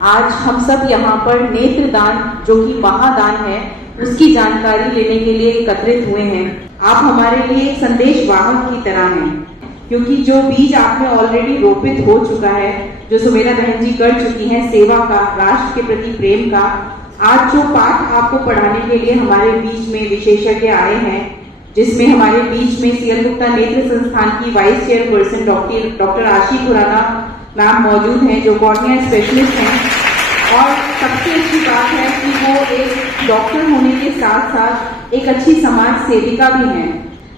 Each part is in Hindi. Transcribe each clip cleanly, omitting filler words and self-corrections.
आज हम सब यहाँ पर नेत्रदान जो कि महादान है उसकी जानकारी लेने के लिए एकत्रित हुए हैं। आप हमारे लिए संदेश वाहक की तरह हैं, क्योंकि जो बीज आपने ऑलरेडी रोपित हो चुका है, जो सुमेरा बहन जी कर चुकी हैं सेवा का, राष्ट्र के प्रति प्रेम का, आज जो पाठ आपको पढ़ाने के लिए हमारे बीच में विशेषज्ञ आए हैं, जिसमें हमारे बीच में सीएल गुप्ता नेत्र संस्थान की वाइस चेयरपर्सन डॉक्टर आशी खुराना मैम मौजूद हैं, जो कॉर्निया स्पेशलिस्ट हैं। और सबसे अच्छी बात है कि वो एक डॉक्टर होने के साथ साथ एक अच्छी समाज सेविका भी हैं।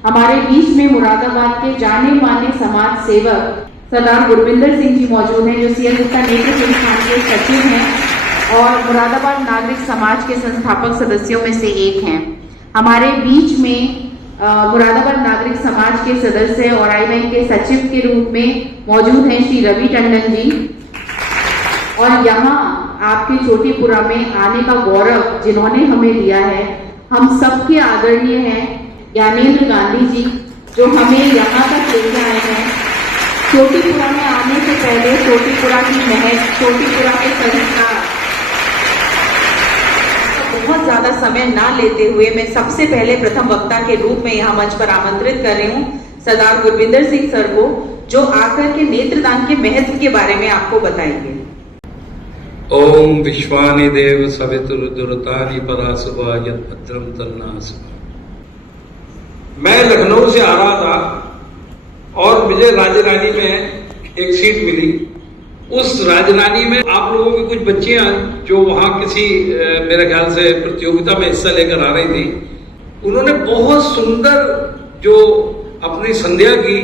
हमारे बीच में मुरादाबाद के जाने माने समाज सेवक सरदार गुरविंदर सिंह जी मौजूद हैं, जो सीएल गुप्ता नेत्र संस्थान के सचिव हैं और मुरादाबाद नागरिक समाज के संस्थापक सदस्यों में से एक हैं। हमारे बीच में मुरादाबाद नागरिक समाज के सदस्य और आई बैंक के सचिव के रूप में मौजूद हैं श्री रवि टंडन जी। और यहाँ आपके चोटीपुरा में आने का गौरव जिन्होंने हमें दिया है, हम सबके आदरणीय हैं ज्ञानेंद्र गांधी जी, जो हमें यहाँ तक लेके आए हैं। चोटीपुरा में आने से पहले चोटीपुरा की महक, चोटीपुरा के संस्कार, बहुत ज्यादा समय ना लेते हुए मैं सबसे पहले प्रथम वक्ता के रूप में यहाँ मंच पर आमंत्रित कर रही हूँ सरदार गुरविंदर सिंह सर को, जो आकर के नेत्रदान के महत्व के बारे में आपको बताएंगे। ओम विश्वानि देव सवितुर्दुरतानि परासुभा यत् भद्रम तन्नासु। मैं लखनऊ से आ रहा था और मुझे राजरानी में एक सीट मिली। उस राजरानी में आप लोगों की कुछ बच्चियां जो वहां किसी मेरे ख्याल से प्रतियोगिता में हिस्सा लेकर आ रही थी, उन्होंने बहुत सुंदर जो अपनी संध्या की,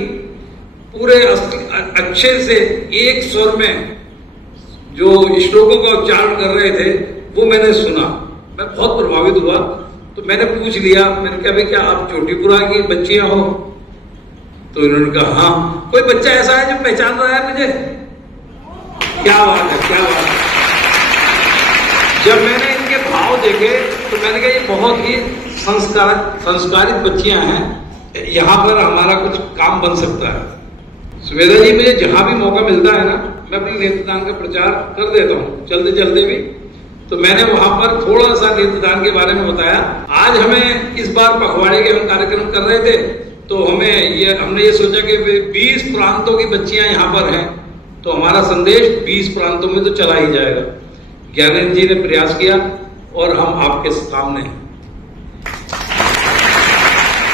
पूरे अच्छे से एक स्वर में जो श्लोकों का उच्चारण कर रहे थे वो मैंने सुना। मैं बहुत प्रभावित हुआ। तो मैंने पूछ लिया, मैंने कहा भाई क्या आप चोटीपुरा की बच्चियां हो? तो इन्होंने कहा हाँ। कोई बच्चा ऐसा है जो पहचान रहा है मुझे? क्या बात है, क्या बात है। जब मैंने इनके भाव देखे तो मैंने कहा ये बहुत ही संस्कारित बच्चियां हैं, यहाँ पर हमारा कुछ काम बन सकता है। सुमेधा जी, मुझे जहां भी मौका मिलता है ना, मैं अपनी नेत्रदान का प्रचार कर देता हूँ, चलते चलते भी। तो मैंने वहां पर थोड़ा सा नेत्रदान के बारे में बताया। आज हमें इस बार पखवाड़े के हम कार्यक्रम कर रहे थे, तो हमने ये सोचा कि 20 प्रांतों की बच्चियां यहाँ पर हैं, तो हमारा संदेश 20 प्रांतों में तो चला ही जाएगा। ज्ञानेंद्र जी ने प्रयास किया और हम आपके सामने हैं।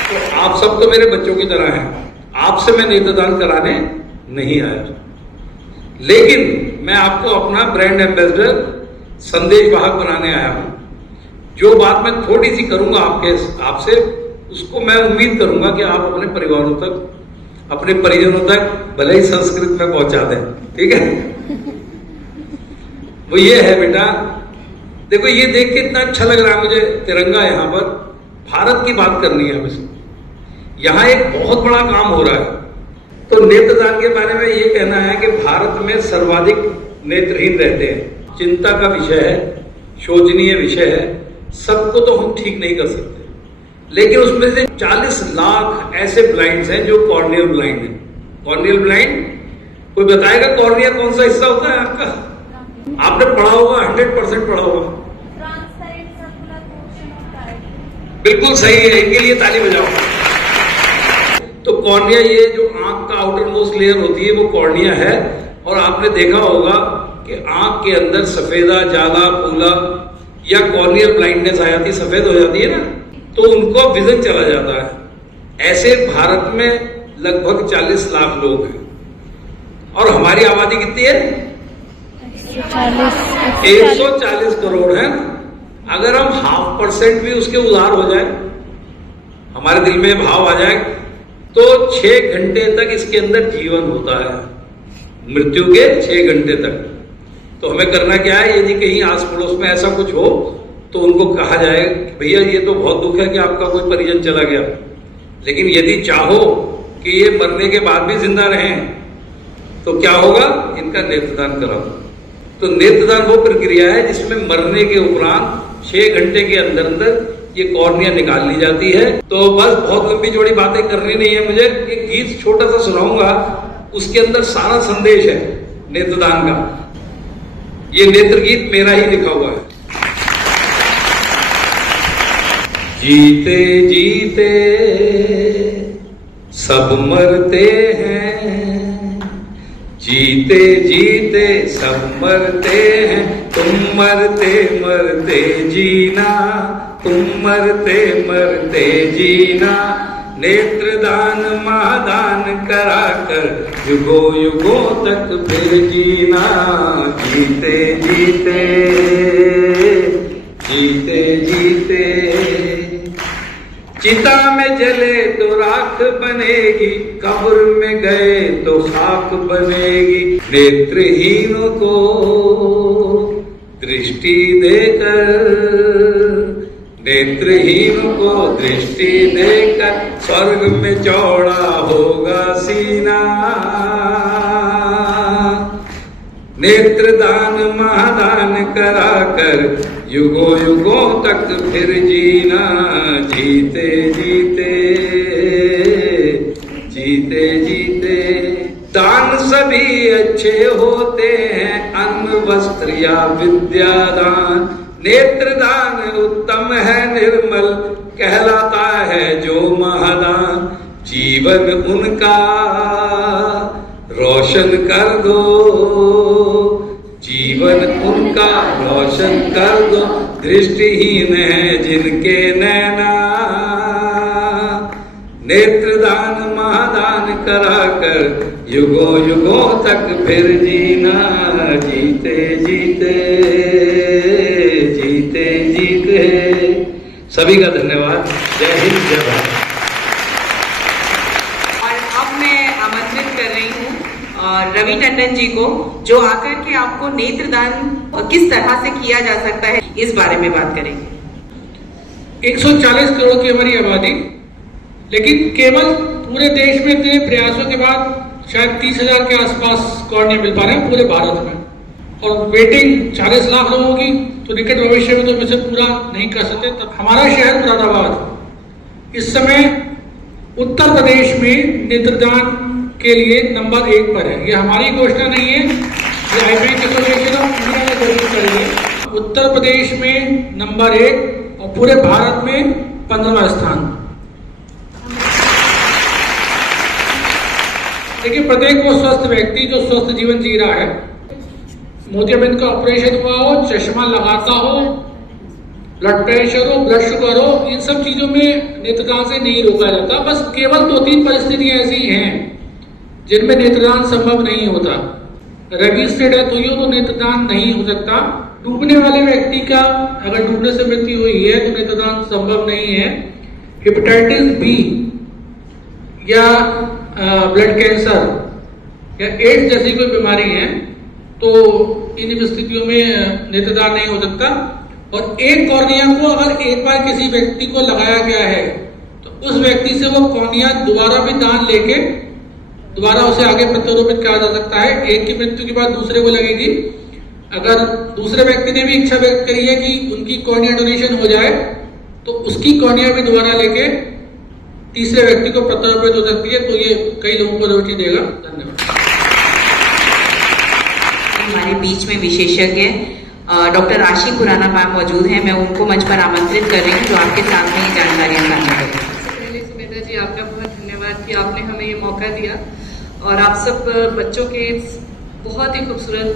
तो आप सब तो मेरे बच्चों की तरह हैं। आपसे मैं नेत्रदान कराने नहीं आया, लेकिन मैं आपको अपना ब्रांड एम्बेसडर, संदेश वाहक बनाने आया हूं। जो बात मैं थोड़ी सी करूंगा आपसे, उसको मैं उम्मीद करूंगा कि आप अपने परिवारों तक, अपने परिजनों तक भले ही संस्कृत में पहुंचा दें। ठीक है? वो ये है बेटा, देखो ये देख के इतना अच्छा लग रहा है मुझे, तिरंगा यहाँ पर। भारत की बात करनी है हमें। यहाँ एक बहुत बड़ा काम हो रहा है। तो नेत्रदान के बारे में ये कहना है कि भारत में सर्वाधिक नेत्रहीन रहते हैं। चिंता का विषय है, शोचनीय विषय है। सबको तो हम ठीक नहीं कर सकते, लेकिन उसमें से 40 लाख ऐसे ब्लाइंड्स हैं जो कॉर्नियल ब्लाइंड हैं। कॉर्नियल ब्लाइंड, कोई बताएगा कॉर्निया कौन सा हिस्सा होता है आपका? आपने पढ़ा होगा, 100% पढ़ा होगा। बिल्कुल सही है, इनके लिए ताली बजाओ। तो कॉर्निया, ये जो आंख का आउटर मोस्ट लेयर होती है वो कॉर्निया है। और आपने देखा होगा कि आंख के अंदर सफेदा, जाला, फूला या कॉर्नियल ब्लाइंडनेस आ जाती, सफेद हो जाती है ना, तो उनको विजन चला जाता है। ऐसे भारत में लगभग 40 लाख लोग हैं और हमारी आबादी कितनी है? 140 करोड़ है। अगर हम 0.5% भी उसके उधार हो जाए, हमारे दिल में भाव आ जाए, तो 6 घंटे तक इसके अंदर जीवन होता है, मृत्यु के 6 घंटे तक। तो हमें करना क्या है, यदि कहीं आस पड़ोस में ऐसा कुछ हो तो उनको कहा जाए कि भैया ये तो बहुत दुख है कि आपका कोई परिजन चला गया, लेकिन यदि चाहो कि ये मरने के बाद भी जिंदा रहें तो क्या होगा, इनका नेत्रदान कराओ। तो नेत्रदान वो प्रक्रिया है जिसमें मरने के उपरांत 6 घंटे के अंदर अंदर ये कॉर्निया निकाल ली जाती है। तो बस बहुत लंबी चौड़ी बातें करनी नहीं है मुझे। एक गीत छोटा सा सुनाऊंगा, उसके अंदर सारा संदेश है नेत्रदान का। ये नेत्र गीत मेरा ही लिखा हुआ है। जीते जीते सब मरते हैं, जीते जीते सब मरते हैं, तुम मरते मरते जीना, तुम मरते मरते जीना, नेत्रदान महादान कराकर युगो युगों तक फिर जीना, जीते जीते जीते जीते। चिता में जले तो राख बनेगी, कब्र में गए तो खाक बनेगी, नेत्रहीनों को दृष्टि देकर, नेत्रहीनों को दृष्टि देकर स्वर्ग में चौड़ा होगा सीना, नेत्रदान महादान कराकर युगों युगों तक फिर जीना, जीते जीते जीते जीते। दान सभी अच्छे होते हैं, अन्न वस्त्र या विद्यादान, नेत्रदान उत्तम है निर्मल, कहलाता है जो महादान, जीवन उनका रोशन कर दो, जीवन उनका रोशन कर दो, दृष्टिहीन है जिनके नैना, नेत्रदान महादान कराकर युगों युगों तक फिर जीना, जीते जीते जीते जीते। सभी का धन्यवाद। जय हिंद, जय भारत। और अब मैं आमंत्रित कर रही हूँ रवि टंडन जी को, जो आकर के आपको नेत्रदान किस तरह से किया जा सकता है इस बारे में बात करेंगे। 140 करोड़ की हमारी आबादी, लेकिन केवल पूरे देश में इतने प्रयासों के बाद शायद 30,000 के आसपास कॉर्निया मिल पा रहे हैं पूरे भारत में, और वेटिंग 40 लाख लोगों की, तो निकट भविष्य में तो इसे पूरा नहीं कर सकते। तो हमारा शहर मुरादाबाद इस समय उत्तर प्रदेश में नेत्रदान के लिए नंबर 1 पर है। ये हमारी घोषणा नहीं है, ये आई बैंक एसोसिएशन ऑफ इंडिया ने घोषित करी है। उत्तर प्रदेश में नंबर 1 और पूरे भारत में 15वां स्थान। देखिए, प्रत्येक वो स्वस्थ व्यक्ति जो स्वस्थ जीवन जी रहा है, मोतियाबिंद का ऑपरेशन हुआ हो, चश्मा लगाता हो, ब्लड प्रेशर हो, ब्लड शुगर हो, इन सब चीजों में नेत्रदान से नहीं रोका जाता। बस केवल 2-3 परिस्थितियां ऐसी हैं जिनमें नेत्रदान संभव नहीं होता। रजिस्टर्ड डेथ हुई हो तो नेत्रदान नहीं हो सकता। डूबने वाले व्यक्ति का अगर डूबने से मृत्यु हुई है तो नेत्रदान संभव नहीं है। हेपेटाइटिस बी या ब्लड कैंसर या एड्स जैसी कोई बीमारी है तो इन स्थितियों में नेत्रदान नहीं हो सकता। और एक कॉर्निया को अगर एक बार किसी व्यक्ति को लगाया गया है तो उस व्यक्ति से वो कॉर्निया दोबारा भी दान लेके दोबारा उसे आगे प्रत्यारोपित किया जा सकता है। एक की मृत्यु के बाद दूसरे को लगेगी। अगर दूसरे व्यक्ति ने भी इच्छा व्यक्त करी है कि उनकी कॉर्निया डोनेशन हो जाए तो उसकी कॉर्निया भी दोबारा लेके तीसरे व्यक्ति को प्रत्यारोपित हो सकती है। तो ये कई लोगों को रुचि देगा। धन्यवाद। हमारे बीच में विशेषज्ञ डॉक्टर आशी खुराना मैम मौजूद हैं। मैं उनको मंच पर आमंत्रित कर रही हूँ जो आपके साथ में ये जानकारियां साझा करें। सबसे पहले सुमेधा जी, आपका बहुत धन्यवाद कि आपने हमें ये मौका दिया और आप सब बच्चों के बहुत ही खूबसूरत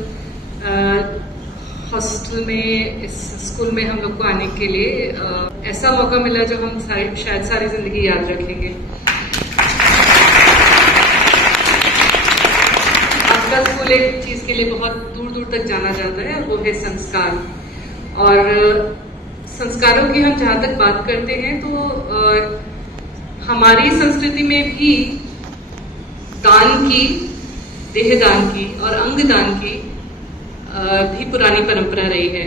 हॉस्टल में, इस स्कूल में हम लोग को आने के लिए ऐसा मौका मिला जो हम शायद सारी जिंदगी याद रखेंगे। आपका स्कूल एक चीज के लिए बहुत दूर दूर तक जाना जाता है, वो है संस्कार। और संस्कारों की हम जहाँ तक बात करते हैं तो हमारी संस्कृति में भी दान की, देहदान की और अंगदान की भी पुरानी परंपरा रही है।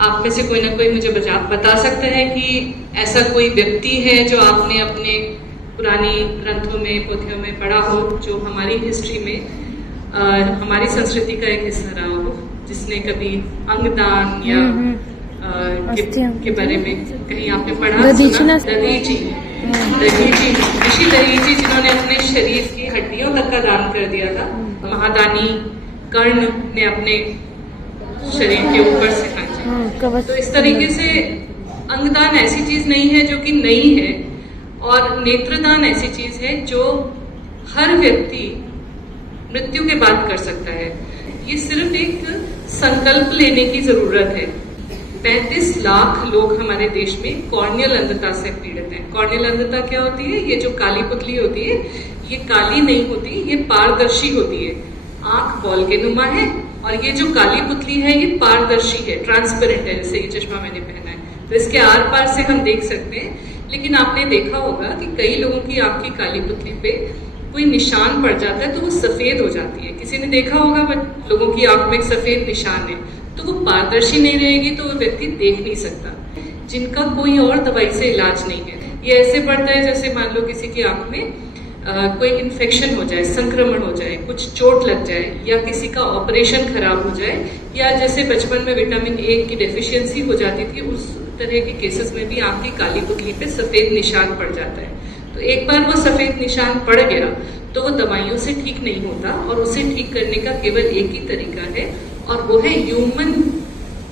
आप में से कोई ना कोई मुझे बता सकता है कि ऐसा कोई व्यक्ति है जो आपने अपने पुरानी ग्रंथों में, पोथियों में पढ़ा हो, जो हमारी हिस्ट्री में हमारी संस्कृति का एक हिस्सा रहा हो, जिसने कभी अंगदान या के बारे में कहीं आपने पढ़ा सुना? दधीची, ऋषि दधीची जिन्होंने अपने शरीर की हड्डियों तक का दान कर दिया था। महादानी कर्ण ने अपने शरीर के ऊपर से। हाँ जी, तो इस तरीके से अंगदान ऐसी चीज नहीं है जो कि नई है, और नेत्रदान ऐसी चीज है जो हर व्यक्ति मृत्यु के बाद कर सकता है। ये सिर्फ एक संकल्प लेने की जरूरत है। 35 लाख लोग हमारे देश में कॉर्नियल अंधता से पीड़ित हैं। कॉर्नियल अंधता क्या होती है? ये जो काली पुतली होती है, ये काली नहीं होती, ये पारदर्शी होती है। आंख बॉल के नुमा है, और ये जो काली पुतली है ये पारदर्शी है, ट्रांसपेरेंट है, जैसे ये चश्मा मैंने पहना है, तो इसके आर पार से हम देख सकते हैं। लेकिन आपने देखा होगा कि कई लोगों की आंख की काली पुतली पे कोई निशान पड़ जाता है तो वो सफेद हो जाती है। किसी ने देखा होगा बट लोगों की आंख में एक सफेद निशान है, तो वो पारदर्शी नहीं रहेगी तो वो व्यक्ति देख नहीं सकता, जिनका कोई और दवाई से इलाज नहीं है। ये ऐसे पड़ता है जैसे मान लो किसी की आंख में कोई इन्फेक्शन हो जाए, संक्रमण हो जाए, कुछ चोट लग जाए, या किसी का ऑपरेशन खराब हो जाए, या जैसे बचपन में विटामिन ए की डेफिशिएंसी हो जाती थी, उस तरह के केसेस में भी आंख की काली पुतली पे सफेद निशान पड़ जाता है। तो एक बार वो सफेद निशान पड़ गया तो वो दवाइयों से ठीक नहीं होता, और उसे ठीक करने का केवल एक ही तरीका है, और वो है ह्यूमन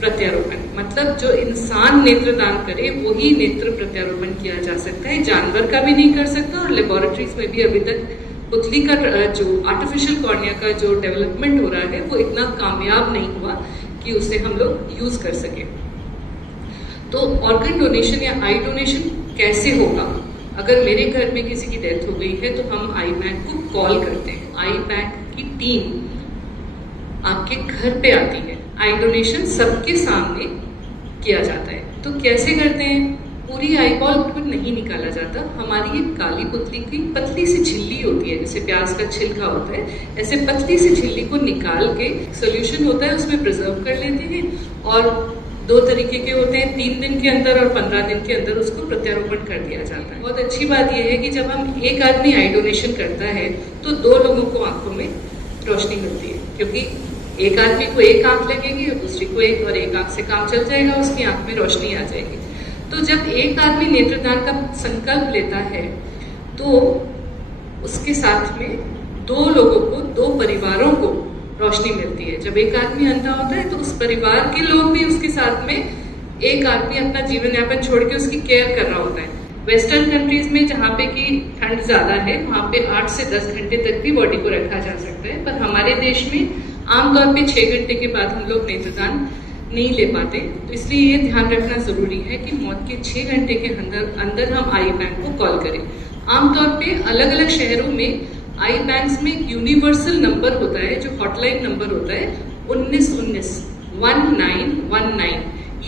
प्रत्यारोपण। मतलब जो इंसान नेत्रदान करे वही नेत्र प्रत्यारोपण किया जा सकता है, जानवर का भी नहीं कर सकता। और लेबोरेटरीज में भी अभी तक पुतली का जो आर्टिफिशियल कॉर्निया का जो डेवलपमेंट हो रहा है वो इतना कामयाब नहीं हुआ कि उसे हम लोग यूज कर सके। तो ऑर्गन डोनेशन या आई डोनेशन कैसे होगा? अगर मेरे घर में किसी की डेथ हो गई है तो हम आई बैंक को कॉल करते हैं, आई बैंक की टीम आपके घर पे आती है, आई डोनेशन सबके सामने किया जाता है। तो कैसे करते हैं? पूरी आई बॉल को नहीं निकाला जाता। हमारी एक काली पुतली की पतली सी झिल्ली होती है, जैसे प्याज का छिलका होता है, ऐसे पतली सी झिल्ली को निकाल के सोल्यूशन होता है उसमें प्रिजर्व कर लेते हैं, और 2 तरीके के होते हैं, 3 दिन के अंदर और 15 दिन के अंदर उसको प्रत्यारोपण कर दिया जाता है। बहुत अच्छी बात यह है कि जब हम एक आदमी आई डोनेशन करता है तो 2 लोगों को आंखों में रोशनी मिलती है, क्योंकि एक आदमी को एक आंख लगेगी और दूसरी को एक, और एक आंख से काम चल जाएगा, उसकी आंख में रोशनी आ जाएगी। तो जब एक आदमी नेत्रदान का संकल्प लेता है तो उसके साथ में 2 लोगों को, 2 परिवारों को रोशनी मिलती है। जब एक आदमी अंधा होता है तो उस परिवार के लोग भी उसके साथ में, एक आदमी अपना जीवन यापन छोड़ के उसकी केयर कर रहा होता है। वेस्टर्न कंट्रीज में जहाँ पे कि ठंड ज्यादा है वहाँ पे 8 से 10 घंटे तक भी बॉडी को रखा जा सकता है, पर हमारे देश में आमतौर पे 6 घंटे के बाद हम लोग नेत्रदान नहीं ले पाते। तो इसलिए ये ध्यान रखना जरूरी है कि मौत के 6 घंटे के अंदर हम आई बैंक को कॉल करें। आमतौर पे अलग अलग शहरों में आई बैंक्स में एक यूनिवर्सल नंबर होता है, जो हॉटलाइन नंबर होता है 1919।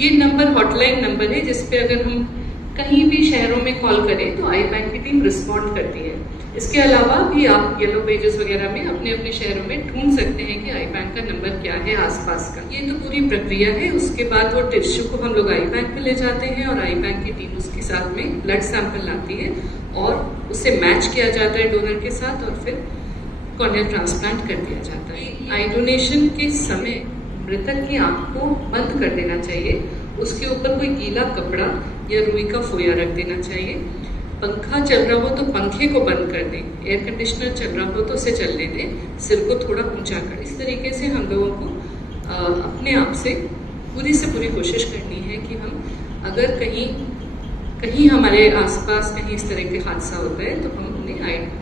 ये नंबर हॉटलाइन नंबर है जिसपे अगर हम कहीं भी शहरों में कॉल करें तो आई बैंक की टीम रिस्पॉन्ड करती है। इसके अलावा भी आप येलो पेजेस वगैरह में अपने अपने शहरों में ढूंढ सकते हैं कि आई बैंक का नंबर क्या है आसपास का। ये तो पूरी प्रक्रिया है। उसके बाद वो टिश्यू को हम लोग आई बैंक में ले जाते हैं और आई बैंक की टीम उसके साथ में ब्लड सैंपल लाती है और उससे मैच किया जाता है डोनर के साथ और फिर कॉर्नियल ट्रांसप्लांट कर दिया जाता है। आई डोनेशन के समय मृतक की आंख को बंद कर देना चाहिए, उसके ऊपर कोई गीला कपड़ा या रुई का फोया रख देना चाहिए। पंखा चल रहा हो तो पंखे को बंद कर दें, एयर कंडीशनर चल रहा हो तो उसे चलने दें, सिर को थोड़ा ऊंचा कर। इस तरीके से हम लोगों को अपने आप से पूरी कोशिश करनी है कि हम अगर कहीं हमारे आसपास कहीं इस तरह के हादसा होता है तो हम उन्हें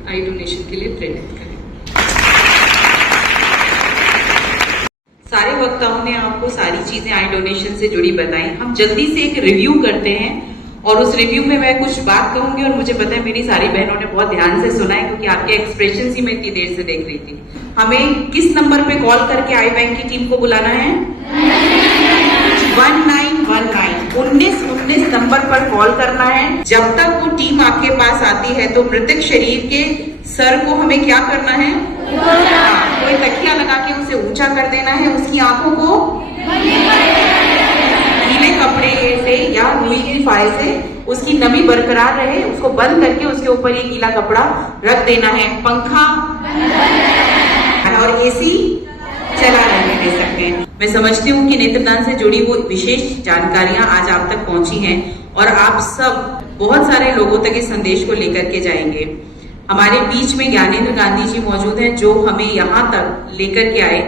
आई डोनेशन के लिए प्रेरित करें। सारे वक्ताओं ने आपको सारी चीजें आई डोनेशन से जुड़ी बताई। हम जल्दी से एक रिव्यू करते हैं और उस रिव्यू में मैं कुछ बात कहूंगी और मुझे पता है मेरी सारी बहनों ने बहुत ध्यान से सुना है क्योंकि आपके एक्सप्रेशन ही मैं इतनी देर से देख रही थी। हमें किस नंबर पे कॉल करके आई बैंक की टीम को बुलाना है? 1919 नंबर पर कॉल करना है। जब तक वो टीम आपके पास आती है तो मृतक शरीर के सर को हमें क्या करना है? कोई तकिया लगा के उसे ऊंचा कर देना है, उसकी आंखों को गीले कपड़े से या रुई की फाइल से उसकी नमी बरकरार रहे, उसको बंद करके उसके ऊपर ये गीला कपड़ा रख देना है। पंखा और एसी चला रहने दे सकते हैं। मैं समझती हूँ कि नेत्रदान से जुड़ी वो विशेष जानकारियां आज आप तक पहुंची हैं और आप सब बहुत सारे लोगों तक इस संदेश को लेकर के जाएंगे। हमारे बीच में ज्ञानेंद्र गांधी जी मौजूद हैं जो हमें यहाँ तक लेकर के आए।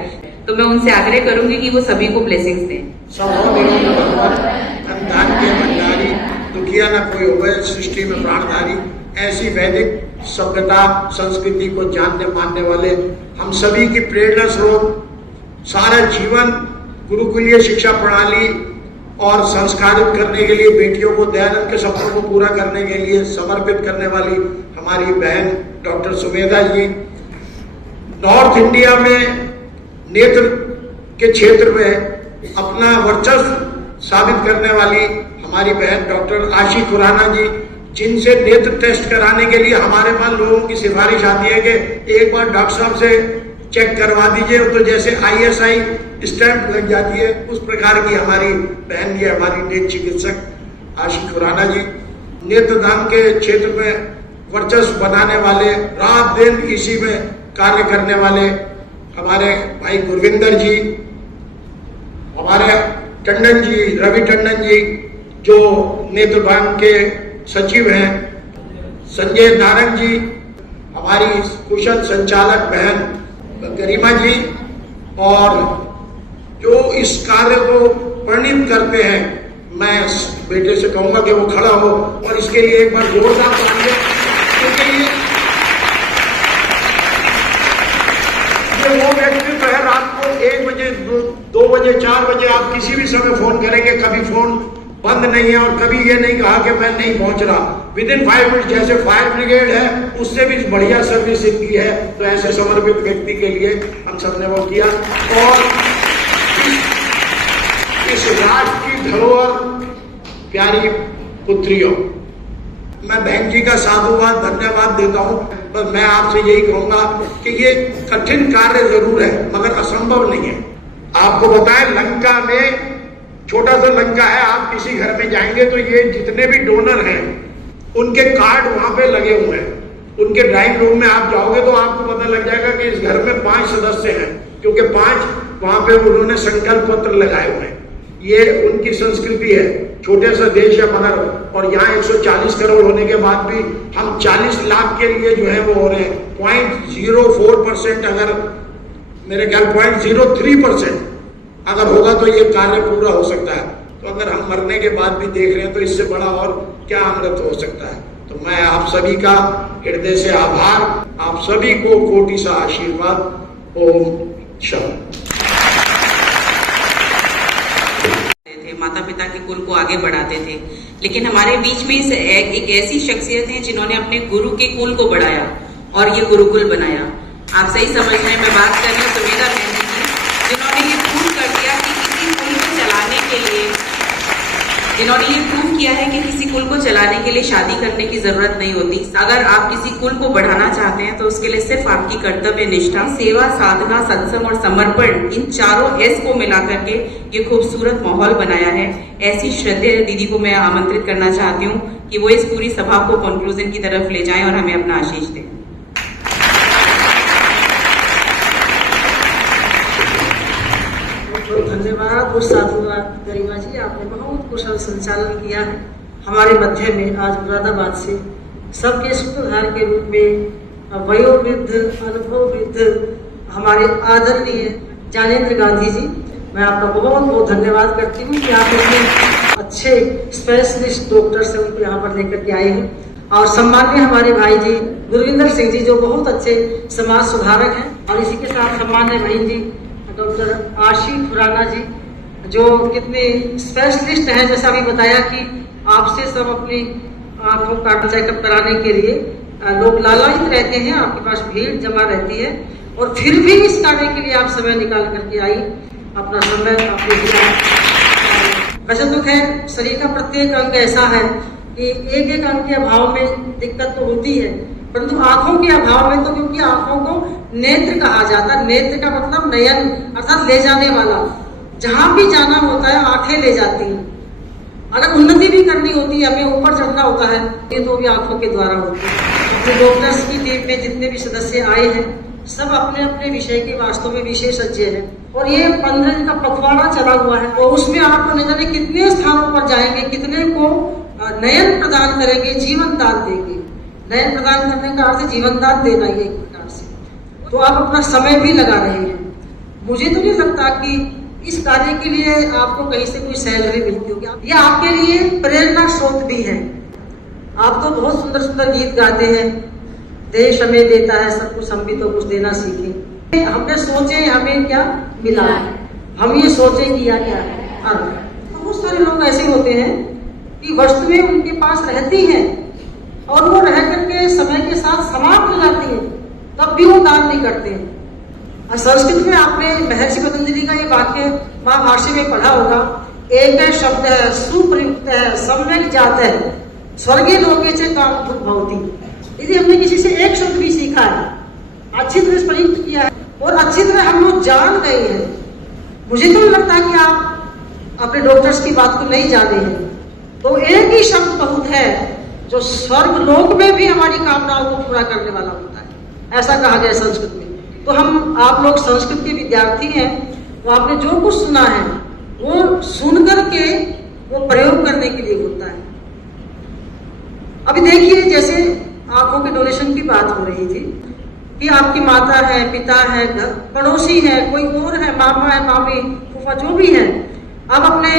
तो मैं उनसे आग्रह करूंगी कि वो सभी को ब्लेसिंग्स दें। दान के भंडारी दुखिया न कोई होवे सृष्टि में प्राणधारी, ऐसी वैदिक सभ्यता संस्कृति को जानने मानने वाले हम सभी की प्रेरणा स्रोत, सारा जीवन गुरुकुलीय शिक्षा प्रणाली और संस्कारित करने के लिए, बेटियों को दयानंद के सपनों को पूरा करने के लिए समर्पित करने वाली हमारी बहन डॉक्टर सुमेधा जी, नॉर्थ इंडिया में नेत्र के क्षेत्र में अपना वर्चस्व साबित करने वाली हमारी बहन डॉक्टर आशी खुराना जी, जिनसे नेत्र टेस्ट कराने के लिए हमारे पास लोगों की सिफारिश आती है कि एक बार डॉक्टर साहब से चेक करवा दीजिए, तो जैसे ISI स्टैंप लग जाती है, उस प्रकार की हमारी बहन ये हमारी नेत्र चिकित्सक आशी खुराना जी, नेत्रदान के क्षेत्र में वर्चस्व बनाने वाले, रात दिन इसी में कार्य करने वाले हमारे भाई गुरविंदर जी, हमारे टंडन जी, रवि टंडन जी जो नेत्रदान के सचिव हैं, संजय नारंग जी, हमारी कुशल संचालक बहन गरिमा जी, और जो इस कार्य को प्रणीत करते हैं, मैं बेटे से कहूंगा कि वो खड़ा हो और इसके लिए एक बार जोरदार तालियां, क्योंकि ये वो व्यक्तित्व है, रात को 1 बजे 2 बजे 4 बजे आप किसी भी समय फोन करेंगे, कभी फोन बंद नहीं है और कभी ये नहीं कहा कि मैं नहीं पहुंच रहा। विदिन 5 मिनट, जैसे फायर ब्रिगेड है उससे भी बढ़िया सर्विस इनकी है। तो ऐसे समर्पित व्यक्ति के लिए हम सबने वो किया। और इस राष्ट्र की धरोहर प्यारी पुत्रियों, मैं बहन जी का साधुवाद धन्यवाद देता हूं, पर मैं आपसे यही कहूंगा कि ये कठिन कार्य जरूर है मगर असंभव नहीं है। आपको बताएं, लंका में छोटा सा लंका है, आप किसी घर में जाएंगे तो ये जितने भी डोनर हैं उनके कार्ड वहां पे लगे हुए हैं। उनके ड्राइंग रूम में आप जाओगे तो आपको पता लग जाएगा कि इस घर में 5 सदस्य हैं, क्योंकि 5 वहां पे उन्होंने संकल्प पत्र लगाए हुए हैं। ये उनकी संस्कृति है। छोटे सा देश है मगर, और यहाँ 140 करोड़ होने के बाद भी हम 40 लाख के लिए जो है वो हो रहे हैं। 0.04% अगर मेरे ख्याल 0.03% अगर होगा तो ये कार्य पूरा हो सकता है। तो अगर हम मरने के बाद भी देख रहे हैं तो इससे बड़ा और क्या अमृत हो सकता है। तो मैं आप सभी का हृदय से आभार, आप सभी को कोटि सा आशीर्वाद। ओम शांति। माता पिता के कुल को आगे बढ़ाते थे, लेकिन हमारे बीच में एक ऐसी शख्सियत है जिन्होंने अपने गुरु के कुल को बढ़ाया और ये गुरुकुल बनाया। आप सही समझ रहे हैं, मैं बात कर रही हूँ सुमेधा बहन जी की, जिन्होंने ये प्रूव कर दिया कि किसी कुल को चलाने के लिए, जिन्होंने ये प्रूव किया है कि किसी कुल को चलाने के लिए शादी करने की जरूरत नहीं होती। अगर आप किसी कुल को बढ़ाना चाहते हैं तो उसके लिए सिर्फ आपकी कर्तव्य निष्ठा, सेवा, साधना, सत्संग और समर्पण, इन चारों S को मिला करके ये खूबसूरत माहौल बनाया है। ऐसी श्रद्धेय दीदी को मैं आमंत्रित करना चाहती हूँ कि वो इस पूरी सभा को कंक्लूजन की तरफ ले जाएं और हमें अपना आशीष दें। धन्यवाद और साधुवाद गरिमा जी, आपने बहुत कुशल संचालन किया है। हमारे मध्य में आज मुरादाबाद से सबके सूत्रधार के रूप में वयोवृद्ध, अनुभववृद्ध हमारे आदरणीय ज्ञानेंद्र गांधी जी, मैं आपका बहुत बहुत धन्यवाद करती हूँ कि आप इतने अच्छे स्पेशलिस्ट डॉक्टर से उनको यहाँ पर लेकर के आए हैं। और सम्मान्य हमारे भाई जी गुरविंदर सिंह जी जो बहुत अच्छे समाज सुधारक हैं, और इसी के साथ सम्मान्य बहन जी डॉक्टर आशी खुराना जी जो कितने स्पेशलिस्ट हैं। जैसा अभी बताया कि आपसे सब अपनी आंखों का चेकअप कराने के लिए लोग लालायित रहते हैं, आपके पास भीड़ जमा रहती है, और फिर भी इस कार्य के लिए आप समय निकाल करके आई, अपना समय आपने दिया। वैसे तो खैर शरीर का प्रत्येक अंग ऐसा है कि एक एक अंग के अभाव में दिक्कत तो होती है, परंतु आंखों के अभाव में तो, क्योंकि आंखों को नेत्र कहा जाता है। नेत्र का मतलब नयन अर्थात ले जाने वाला। जहां भी जाना होता है आंखें ले जाती हैं। अगर उन्नति भी करनी होती है, हमें ऊपर चढ़ना होता है, ये तो भी आंखों के द्वारा होती है। अपने डॉक्टर्स की टीम में जितने भी सदस्य आए हैं सब अपने अपने विषय के वास्तव में विशेषज्ञ हैं। और ये 15 दिन का पखवाड़ा चला हुआ है, और उसमें आप न जाने कितने स्थानों पर जाएंगे, कितने को नयन प्रदान करेंगे, जीवन दान देंगे। नयन प्रदान करने का अर्थ जीवन दान देना ही एक प्रकार से। तो आप अपना समय भी लगा रहे हैं, मुझे तो नहीं लगता कि इस कार्य के लिए आपको कहीं से कोई सैलरी मिलती होगी। ये आपके लिए प्रेरणा स्रोत भी है। आप तो बहुत सुंदर सुंदर गीत गाते हैं, देश हमें देता है सब कुछ, हम भी तो कुछ देना सीखें। हमने सोचे हमें क्या मिला, हम ये सोचे कि क्या है। बहुत सारे लोग ऐसे होते हैं कि वस्तुएं उनके पास रहती हैं और वो रह करके समय के साथ समाप्त हो जाती है, तब भी वो दान नहीं करते हैं। संस्कृत में आपने महर्षि पतंजलि का ये वाक्य महाभाष्य में पढ़ा होगा, एक शब्द है, सुप्रयुक्त है, सम्यक जात है, स्वर्गीय लोके च काम भवति। यदि हमने किसी से एक शब्द भी सीखा है, अच्छी तरह प्रयुक्त किया है और अच्छी तरह हम लोग जान गए हैं, मुझे तो लगता है कि आप अपने डॉक्टर्स की बात को नहीं जाने हैं, तो एक ही शब्द बहुत है जो स्वर्ग लोक में भी हमारी कामनाओं को पूरा करने वाला होता है, ऐसा कहा गया संस्कृत में। तो हम आप लोग संस्कृत के विद्यार्थी हैं, तो आपने जो कुछ सुना है वो सुन करके वो प्रयोग करने के लिए होता है। अभी देखिए, जैसे आंखों के डोनेशन की बात हो रही थी कि आपकी माता है, पिता है, घर पड़ोसी है, कोई और है, मामा है, मामी, फूफा, जो भी है, आप अपने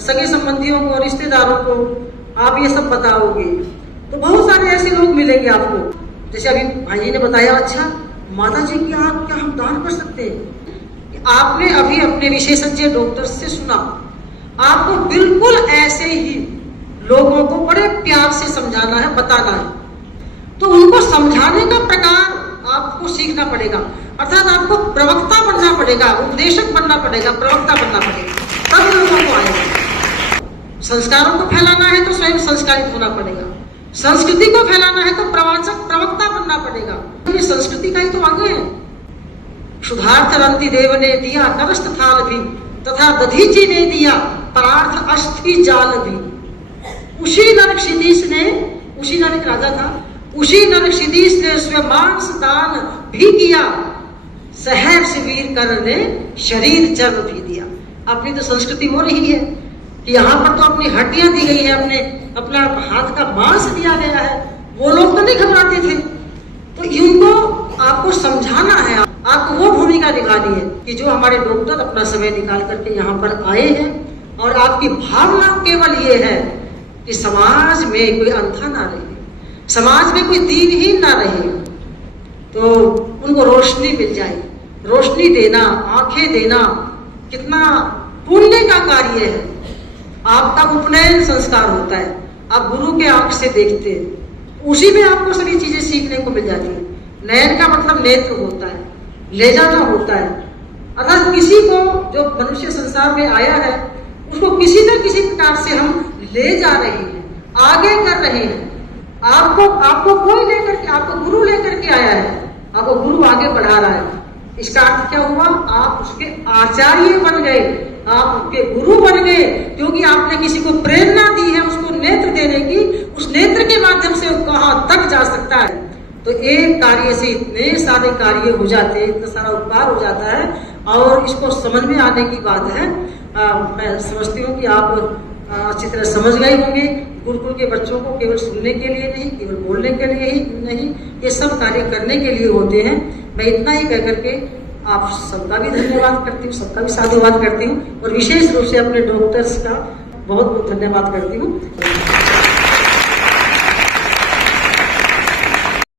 सगे संबंधियों को, रिश्तेदारों को आप ये सब बताओगे तो बहुत सारे ऐसे लोग मिलेंगे आपको। जैसे अभी भाई जी ने बताया, अच्छा माता जी की आप क्या हम दान कर सकते हैं? आपने अभी अपने विशेषज्ञ डॉक्टर से सुना, आपको बिल्कुल ऐसे ही लोगों को बड़े प्यार से समझाना है, बताना है। तो उनको समझाने का प्रकार आपको सीखना पड़ेगा, अर्थात आपको प्रवक्ता बनना पड़ेगा, उपदेशक बनना पड़ेगा, प्रवक्ता बनना पड़ेगा, तब लोगों को आएगा। संस्कारों को फैलाना है तो स्वयं संस्कारित होना पड़ेगा, संस्कृति को फैलाना है तो प्रवाचक प्रवक्ता बनना पड़ेगा। ये संस्कृति का ही तो आगे है। क्षुधार्थ रंति देव ने दिया कवस्त थाल भी, तथा दधीची ने दिया परार्थ अस्थि जाल भी। उसी नरक क्षितिज ने, उसी नरक राजा था, उसी नरक क्षितिज ने स्वयं मांस दान भी किया, सहर्ष वीर कर ने शरीर चर्म भी दिया। अपनी तो संस्कृति हो रही है कि यहाँ पर तो अपनी हड्डियां दी गई है, अपना हाथ का मांस दिया गया है। वो लोग तो नहीं घबराते थे। तो इनको आपको समझाना है, आपको वो भूमिका निभानी है कि जो हमारे डॉक्टर अपना समय निकाल करके यहाँ पर आए हैं, और आपकी भावना केवल ये है कि समाज में कोई अंधा ना रहे, समाज में कोई दीनहीन ना रहे, तो उनको रोशनी मिल जाए। रोशनी देना, आंखें देना कितना पुण्य का कार्य है। आपका उपनयन संस्कार होता है, आप गुरु के आंख से देखते हैं, उसी में आपको सभी चीजें सीखने को मिल जाती है। नयन का मतलब नेत्र होता है, ले जाना होता है। अर्थात किसी को जो मनुष्य संसार में आया है उसको किसी न किसी प्रकार से हम ले जा रहे हैं, आगे कर रहे हैं। आपको कोई लेकर के, आपको गुरु लेकर के आया है, आपको गुरु आगे बढ़ा रहा है। इसका अर्थ क्या हुआ? आप उसके आचार्य बन गए, आप उसके गुरु बन गए, क्योंकि आपने किसी को प्रेरणा दी है उसको नेत्र देने की। उस नेत्र के माध्यम से वो कहां तक जा सकता है। तो एक कार्य से इतने सारे कार्य हो जाते हैं, इतना सारा उपकार हो जाता है। और इसको समझ में आने की बात है, मैं समझती हूँ कि आप अच्छी तरह समझ गए होंगे। गुरुकुल के बच्चों को केवल सुनने के लिए नहीं, केवल बोलने के लिए ही नहीं, ये सब कार्य करने के लिए होते हैं। मैं इतना ही कह करके आप सबका भी धन्यवाद करती हूँ, सबका भी साधुवाद करती हूँ, और विशेष रूप से अपने डॉक्टर्स का बहुत बहुत धन्यवाद करती हूँ।